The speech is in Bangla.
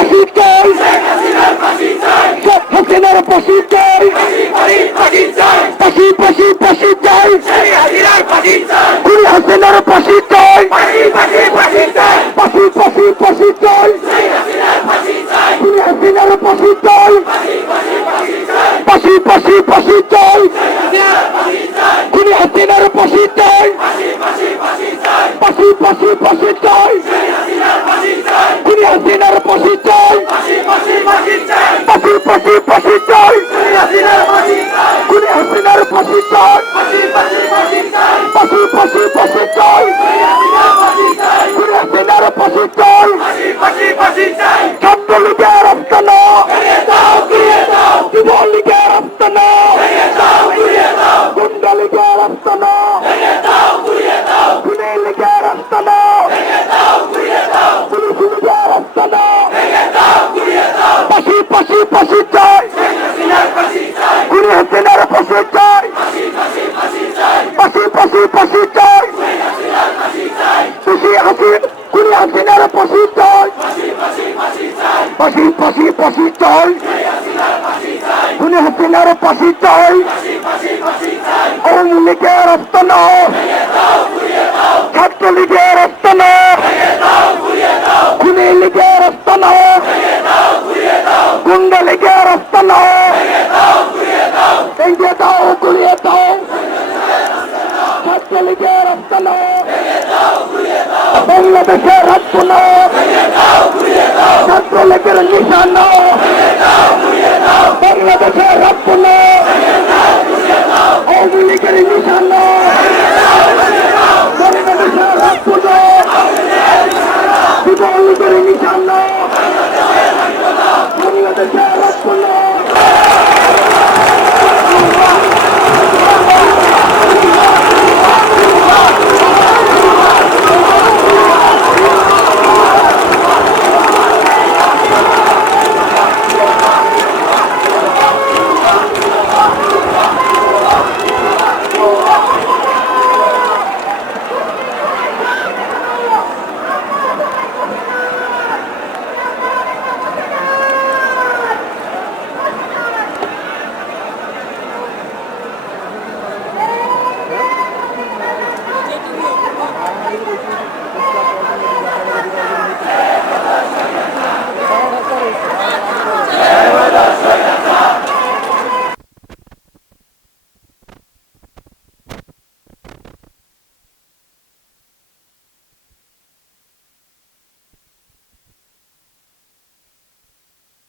ফাঁসি চাই শেখ হাসিনার ফাঁসি চাই ফাঁসি ফাঁসি ফাঁসি চাই খুনি হাসিনার ফাঁসি চাই ফাঁসি ফাঁসি ফাঁসি চাই খুনি হাসিনার ফাঁসি চাই ফাঁসি ফাঁসি ফাঁসি চাই খুনি হাসিনার ফাঁসি চাই ফাঁসি ফাঁসি ফাঁসি চাই খুনি ফাঁসি চাই পাখি পাখি পাখি চাই খুনি হাসিনার ফাঁসি চাই পাখি পাখি ফাঁসি চাই খুনি হাসিনার ফাঁসি চাই ছাত্রলীগের আস্তানা যুবলীগের আস্তানা গুন্ডা লীগের আস্তানা খুনি লীগের আস্তানা পুলিশ লীগের আস্তানা পাশি পাশি পাশি চাই খুনি হাসিনার ফাঁসি চাই পাশি পাশি চাই। খুশি হাসি খুনি হাসিনার ফাঁসি চাই। পাশি পাশি পাশি চাই। খুনি হাসিনার ফাঁসি চাই। আওয়ামী লীগের আস্তানা ছাত্রলীগের বাংলাদেশের রাজকুমার